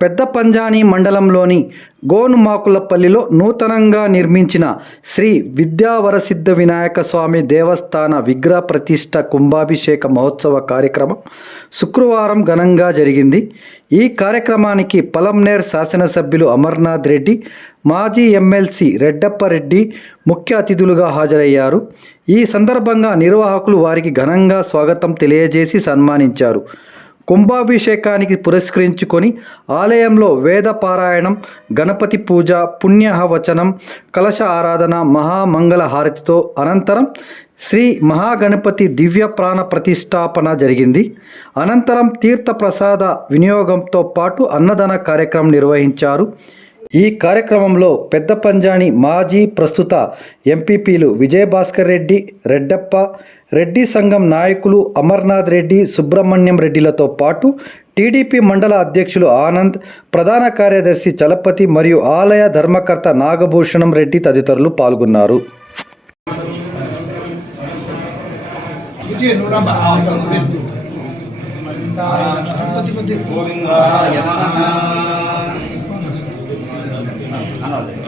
పెద్ద పంజాని మండలంలోని గోనుమాకులపల్లిలో నూతనంగా నిర్మించిన శ్రీ విద్యావరసిద్ధ వినాయక స్వామి దేవస్థాన విగ్రహ ప్రతిష్ట కుంభాభిషేక మహోత్సవ కార్యక్రమం శుక్రవారం ఘనంగా జరిగింది. ఈ కార్యక్రమానికి పలంనేర్ శాసనసభ్యులు అమర్నాథ్ రెడ్డి మాజీ ఎమ్మెల్సీ రెడ్డప్పరెడ్డి ముఖ్య అతిథులుగా హాజరయ్యారు. ఈ సందర్భంగా నిర్వాహకులు వారికి ఘనంగా స్వాగతం తెలియజేసి సన్మానించారు. కుంభాభిషేకానికి పురస్కరించుకొని ఆలయంలో వేద పారాయణం గణపతి పూజ పుణ్యవచనం కలశ ఆరాధన మహామంగళ హారతితో అనంతరం శ్రీ మహాగణపతి దివ్య ప్రాణ ప్రతిష్టాపన జరిగింది. అనంతరం తీర్థ ప్రసాద వినియోగంతో పాటు అన్నదాన కార్యక్రమం నిర్వహించారు. ఈ కార్యక్రమంలో పెద్ద పంజాని మాజీ ప్రస్తుత ఎంపీపీలు విజయభాస్కర్ రెడ్డి రెడ్డప్ప రెడ్డి సంఘం నాయకులు అమర్నాథ్ రెడ్డి సుబ్రహ్మణ్యం రెడ్డిలతో పాటు టీడీపీ మండల అధ్యక్షులు ఆనంద్ ప్రధాన కార్యదర్శి చలపతి మరియు ఆలయ ధర్మకర్త నాగభూషణం రెడ్డి తదితరులు పాల్గొన్నారు.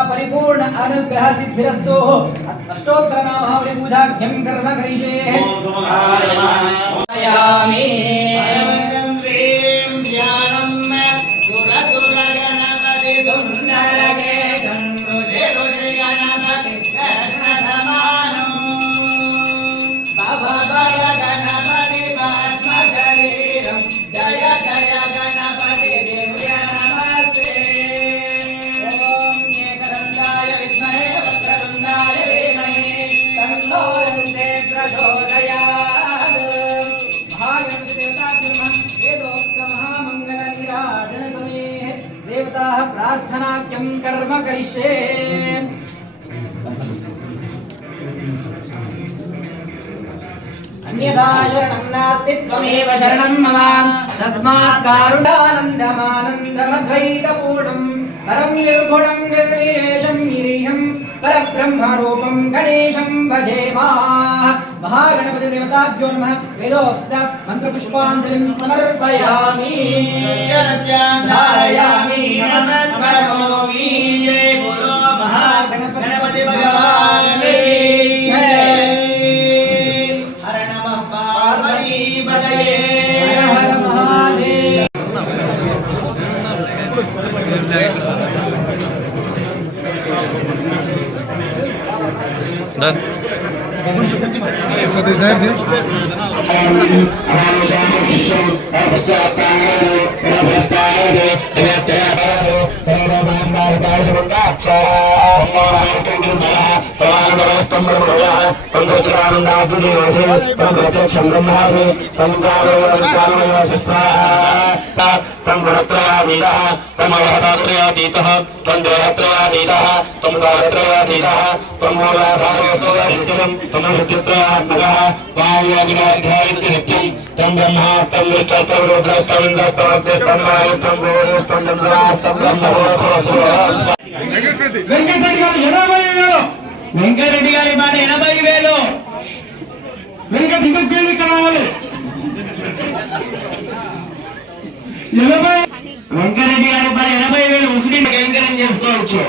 परिपूर्ण अनुग्रह सिद्धिरस्तु अष्टोत्तर नामावली पूजाख्यं कर्म करिष्ये प्रार्थनाख्यं कर्म करिष्ये अन्यथा शरणं नास्ति त्वमेव शरणं मम तस्मात् कारुणानन्दमानन्दमद्वैतपूर्णं परं निर्गुणं निर्विशेषं निरीहं परब्रह्मरूपं गणेशं भजेमा महागणपतिदेवताभ्यो नमः वेदोक्त मन्त्रपुष्पाञ्जलिं समर्पयामि done. Uh, uh, uh, uh, uh, uh, త్వం బ్రహ్మయా త్వం గోచరానందాగ్నివాసి త్వం ప్రత్యక్షం బ్రహ్మాసి త్వం కారయోస్వాహ త్వం గుణత్రయాధీర త్వం అవహతాత్రయాధీత త్వం దేహత్రయాధీర త్వం కాలత్రయాధీర త్వం మూలాధారోస్వరం త్వం శుద్ధిత్రయాత్మక వాయుగాధ్యాయంతి నిత్యం త్వం ఎనభై వెంకరెడ్డి గారి మాట ఎనభై వేలు. వెంకట దిగ్గజేది కావాలి ఎనభై వెంకరెడ్డి గారి మాట ఎనభై వేలు ఒకటి కైంకర్యం చేసుకోవచ్చు.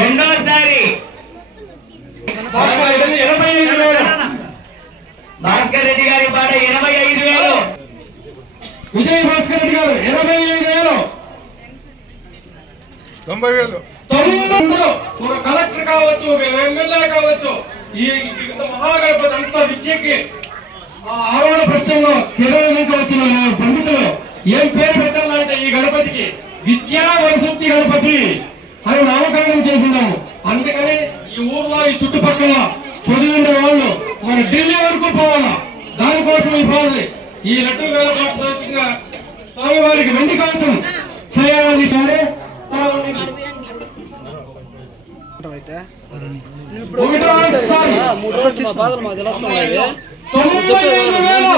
రెండోసారి. ఎనభై ఐదు వేలు. భాస్కర్ రెడ్డి భాస్కర్ రెడ్డి గారు ఇరవై ఐదు వేలు. తొంభై వేలు. తొమ్మిది ఒక కలెక్టర్ కావచ్చు ఒక ఎమ్మెల్యే కావచ్చు ఈ మహాగణపతి అంత విద్యకి ఆ ఆరోహణ ప్రశ్నలో కిరణ్ వచ్చిన మా పండితులు ఏం పేరు పెట్టాలంటే ఈ గణపతికి? విద్యా వరసత్తి గణపతి అని నామకరణం చేసినాము అందుకని ఈ ఊర్లో ఈ చుట్టుపక్కల చదివిన వాళ్ళు మన ఢిల్లీ వరకు పోవాలా? దానికోసం ఈ ఈ లడ్డు వేలపాటు సూచంగా స్వామివారికి వెండి కవచం చేయాలని సరే. వేలు.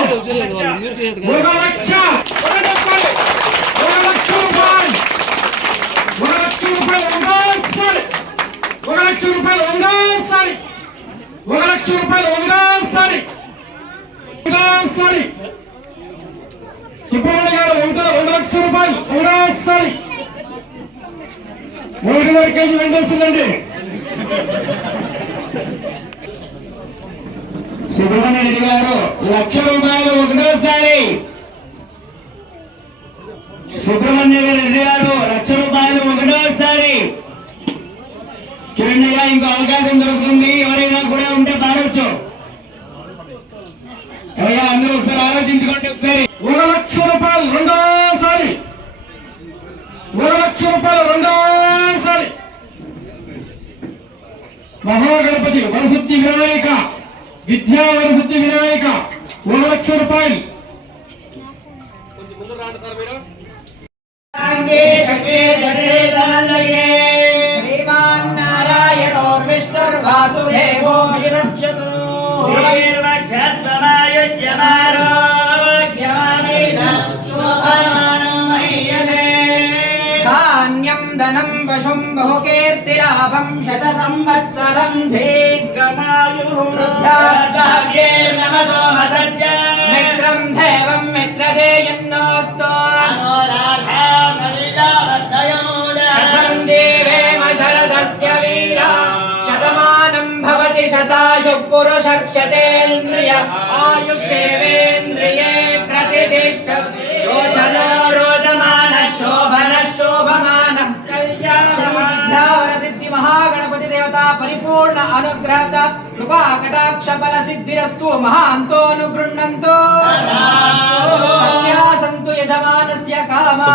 లక్ష. రూపాయలు. లక్ష రూపాయలు ఒక లక్ష రూపాయలు ఒకటోసారి ఒకటోసారి సుబ్రహ్మణ్య గారు ఒకటో రెండు లక్షల రూపాయలు ఒకటోసారి ఒకటిన్నర కేజీ వెంటేస్తుందండి సుబ్రహ్మణ్య రెడ్డి గారు లక్ష రూపాయలు ఒకటోసారి. సుబ్రహ్మణ్య రెడ్డి గారు లక్ష రూపాయలు ఒకటోసారి. చూడండి అయ్యా, ఇంకో అవకాశం దొరుకుతుంది. ఎవరైనా కూడా ఉంటే పారొచ్చు అయ్యా అందరూ ఒకసారి ఆలోచించుకోండి ఒకసారి ఒక లక్ష రూపాయలు రెండోసారి ఒక లక్ష రూపాయలు రెండోసారి ಮಹಾಗಣಪತಿ ವರಸುದ್ದಿ ವಿನಾಯಕ ವಿದ್ಯಾ ವರಸುದ್ದಿ ವಿನಾಯಕ ಒಂದು ಲಕ್ಷ ರೂಪಾಯಿ ಶ್ರೀಮಾನ್ನಾರಾಯಣೋರ್ವಿಷ್ಣುರ್ವಾಸುದೇವೋ ವಿರಕ್ಷತು धनम् पशुम् बहुकीर्तिलाभम् शतसंवत्सरम् दीर्घमायुः वृद्धास्ताभ्येर्नमसो मसज्ज मित्रम् देवम् मित्रदेयन्नोऽस्तु शतम् देवेम शरदस्य वीर। शतमानम् भवति शतायुः पुरुषः शतेन्द्रिय आयुष्येवेन्द्रिये సంపూర్ణ అనుగ్రహత కృపా కటాక్ష బల సిద్ధిరస్తు మహాంతో అనుగృణంతో సంతు యజమానస్య కామా.